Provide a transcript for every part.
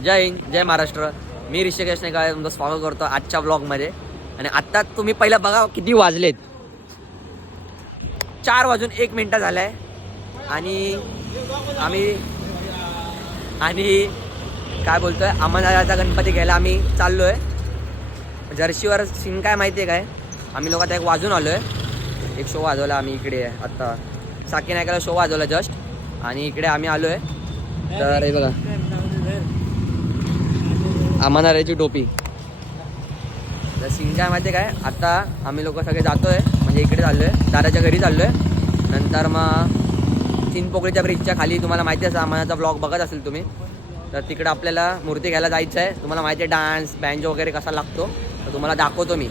जय हिंद, जय महाराष्ट्र. मी ऋषिकेश नाईक तुमचं स्वागत करतो आजच्या ब्लॉगमध्ये. आणि आत्ता तुम्ही पहिला बघा किती वाजलेत. 4:01 झालाय आणि आम्ही काय बोलतोय, अमरनाथाचा गणपती घ्यायला आम्ही चाललोय. जर्शीवर सीन काय माहिती आहे काय, आम्ही लोक आता एक वाजून आलोय. एक शो वाजवला आम्ही इकडे आत्ता साकी नायकाला शो वाजवला जस्ट. आणि इकडे आम्ही आलोय. तर हे बघा अमरनाथाची टोपी. तर सीन काय माहिती आहे काय, आता आम्ही लोक सगळे जातोय म्हणजे इकडे चाललोय, दादाच्या घरी चाललोय. नंतर मग चिंचपोकळीच्या ब्रिजच्या खाली तुम्हाला माहिती असेल, अमरनाथचा ब्लॉग बघत असेल तुम्ही, तर तिकडे आपल्याला मूर्ती घ्यायला जायचं आहे. तुम्हाला माहिती आहे डान्स बँजो वगैरे कसा लागतो, तर तुम्हाला दाखवतो मी.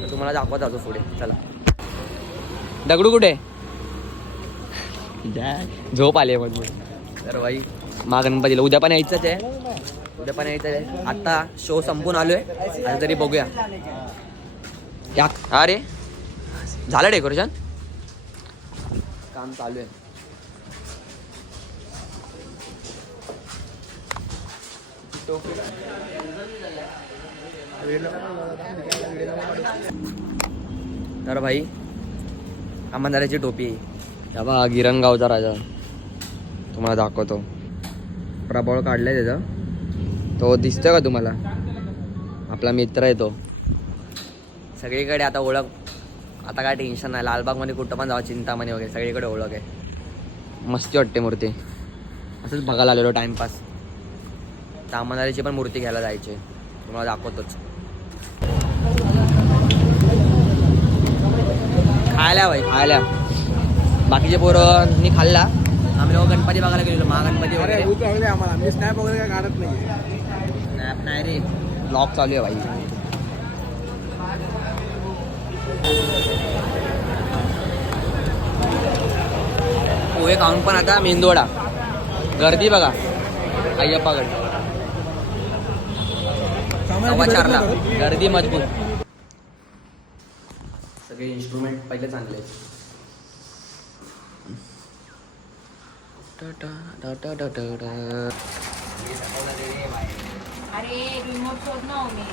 तर तुम्हाला दाखवत आलो पुढे. चला. दगडू कुठे झोप आली आहे मग. तर भाई गणपतीला उद्या पण यायचंच आहे. उद्या पण यायचं आहे. आत्ता शो संपून आलोय आणि तरी बघूया या. अरे झालं डेकोरेशन, काम चालू आहे. तर भाई अमरनाथाची टोपी या बा, गिरणगावचा राजा तुम्हाला दाखवतो. प्रभाळ काढलाय त्याचा, तो दिसतोय का तुम्हाला, आपला मित्र आहे तो. सगळीकडे आता ओळख, आता काय टेन्शन नाही. लालबागमध्ये कुठं पण जावं, चिंतामणी वगैरे सगळीकडे ओळख आहे. मस्ती वाटते मूर्ती. असंच बघायला आलेलो टाइमपास. तर अमरनाथाची पण मूर्ती घ्यायला जायची, तुम्हाला दाखवतोच. खायला भाई खायला. बाकीचे पोरांनी खाल्ला, आम्ही लोक गणपती बघायला गेलेलो. महागणपती वगैरे. आम्हाला स्नॅप वगैरे काय काढत नाही. स्नॅप नाही रे, ब्लॉग चालू आहे भाई. पोहे खाऊन पण आता मेंदूवडा. गर्दी बघा अय्यप्पाकडे. 4:15 गर्दी मजबूत. सगळे इन्स्ट्रुमेंट पहिले चांगले. अरे रिमोट शोध ना मी.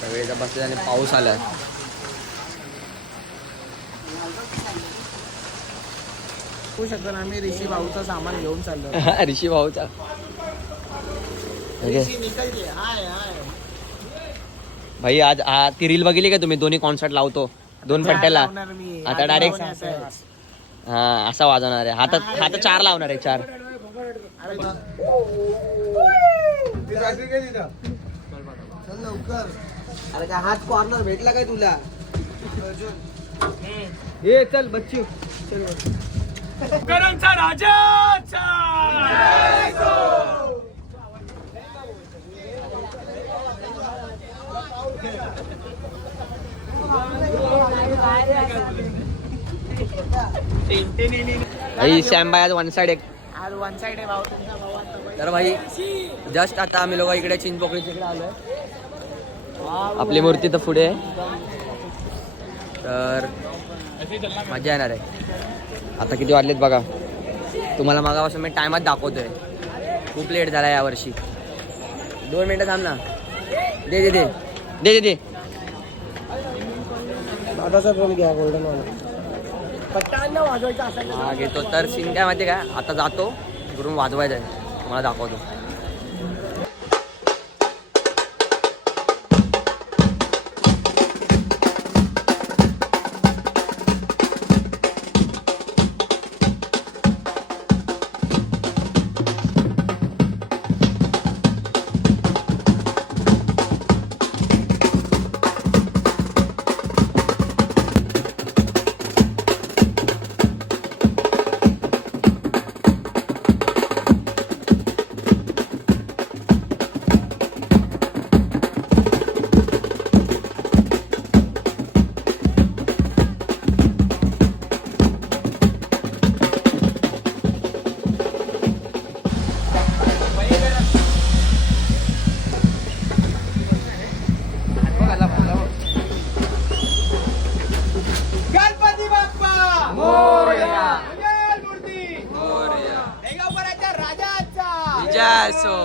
सगळे इथं बसले आणि पाऊस आलाय. होऊ शकतो ना, आम्ही ऋषी भाऊचं सामान घेऊन चाललो. ऋषी भाऊचा. भाई आज ती रील बघितली का तुम्ही, दोन्ही कॉन्सर्ट लावतो 2 पट्ट्याला. आता डायरेक्ट हा असा वाजवणार आहे. हातात 4 लावणार आहे, 4. अरे काय हात कॉर्नर भेटला काय तुला? हे चल बच्चू चल. गरमचा राजाचा भाई सॅम भाई आज वन साइड एक. आज वन साइड आहे भाऊ तुमचा भाऊ. तर भाई जस्ट आता आम्ही लोक इकडे चिंचपोकळीच्या इकडे आलोय. आपली मूर्ती तर पुढे आहे. तर मजा येणार आहे. आता किती वाजलेत बघा. तुम्हाला मागापासून मी टायमात दाखवतोय. खूप लेट झाला यावर्षी. 2 मिनिटं थांब ना. दे दे दे दे दे दे. दादाचा फोन घ्या गोल्डन वाला. पट्टा वाजवायचा असेल हा घेतो. तर सीन काय माहिती काय, आता जातो घरून वाजवायचं आहे, तुम्हाला दाखवतो. जय सो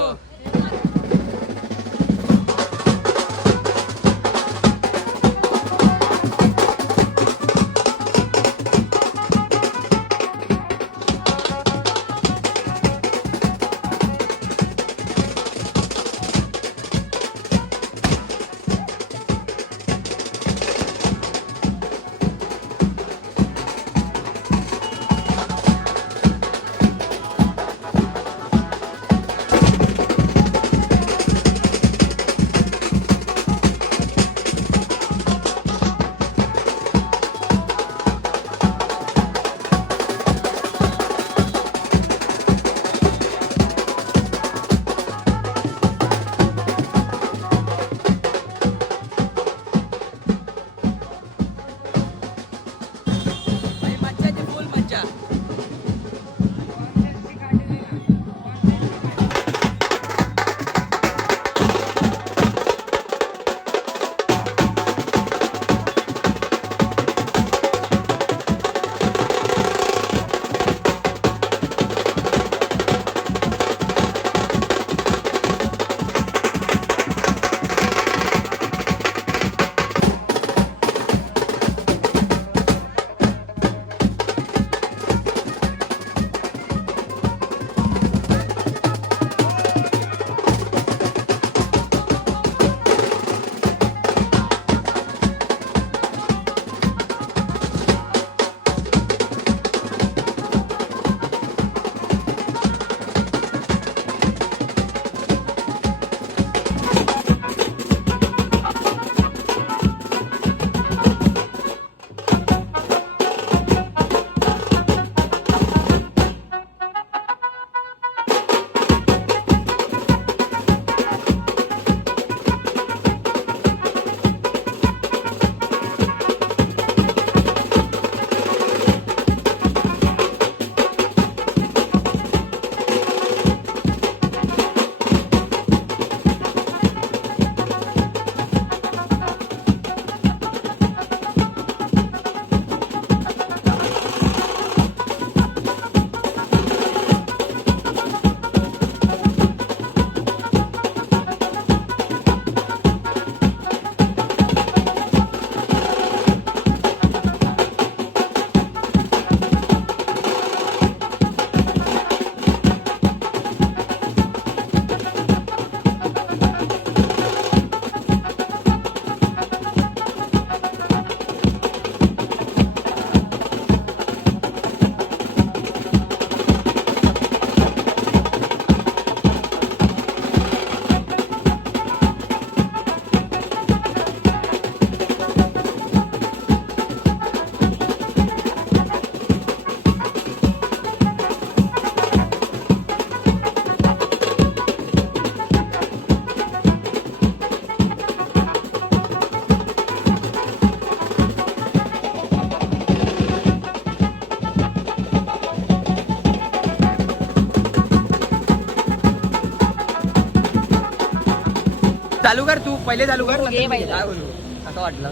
चालू कर तू पहिले चालू कर घे पहिले. काय बोलू असं वाटलं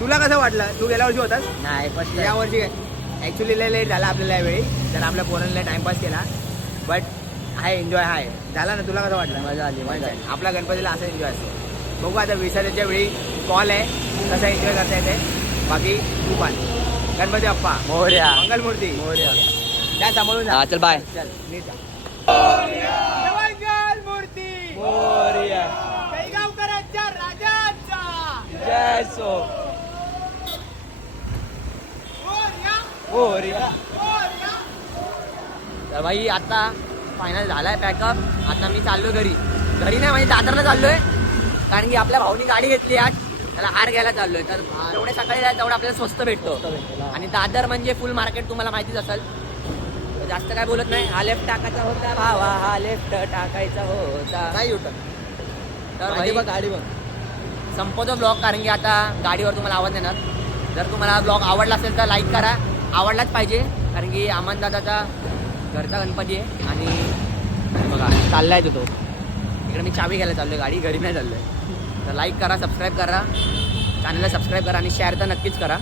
तुला कसं वाटलं तू गेल्या वर्षी होतास नाही फर्स्ट या वर्षी ऍक्च्युली लय लेट झाला आपल्याला यावेळी तर आपल्या पोरांना टाइमपास केला बट हाय एन्जॉय हाय झाला ना तुला कसं वाटलं मजा आली मजा आली. आपल्या गणपतीला असं एन्जॉय असतो बघू आता विसर्जनच्या वेळी कॉल आहे कसं एन्जॉय करता येते बाकी तू पण गणपती बाप्पा मोरया मंगलमूर्ती मोरया. त्या सांभाळून जा. हा चल बाय. चल नीट जा. मंगलमूर्ती गावकऱ्यांच्या राजाचा जय सो तर भाई आता फायनल झालाय पॅकअप आता मी चाललोय घरी घरी नाही म्हणजे दादरला चाललोय कारण की आपल्या भाऊनी गाडी घेतली आज त्याला हार घ्यायला चाललोय तर जेवढे सकाळी जाईल तेवढं आपल्याला स्वस्त भेटतो आणि दादर म्हणजे फुल मार्केट तुम्हाला माहितीच असेल तर जास्त काय बोलत नाही हा लेफ्ट टाकायचा होता भावा हा लेफ्ट टाकायचा होता काय युटन तर भाई बघ गाडी बघ संपवतो ब्लॉग कारण की आता गाडीवर तुम्हाला आवाज येणार जर तुम्हाला ब्लॉग आवडला असेल तर लाईक करा आवडलाच पाहिजे कारण की अमन दादाचा घरचा गणपती आहे आणि बघा चाललाय तो इकडे मी चावी घ्यायला चाललोय गाडी घरी नाही चाललोय तर लाईक करा सबस्क्राईब करा चॅनलला सबस्क्राईब करा आणि शेअर तर नक्कीच करा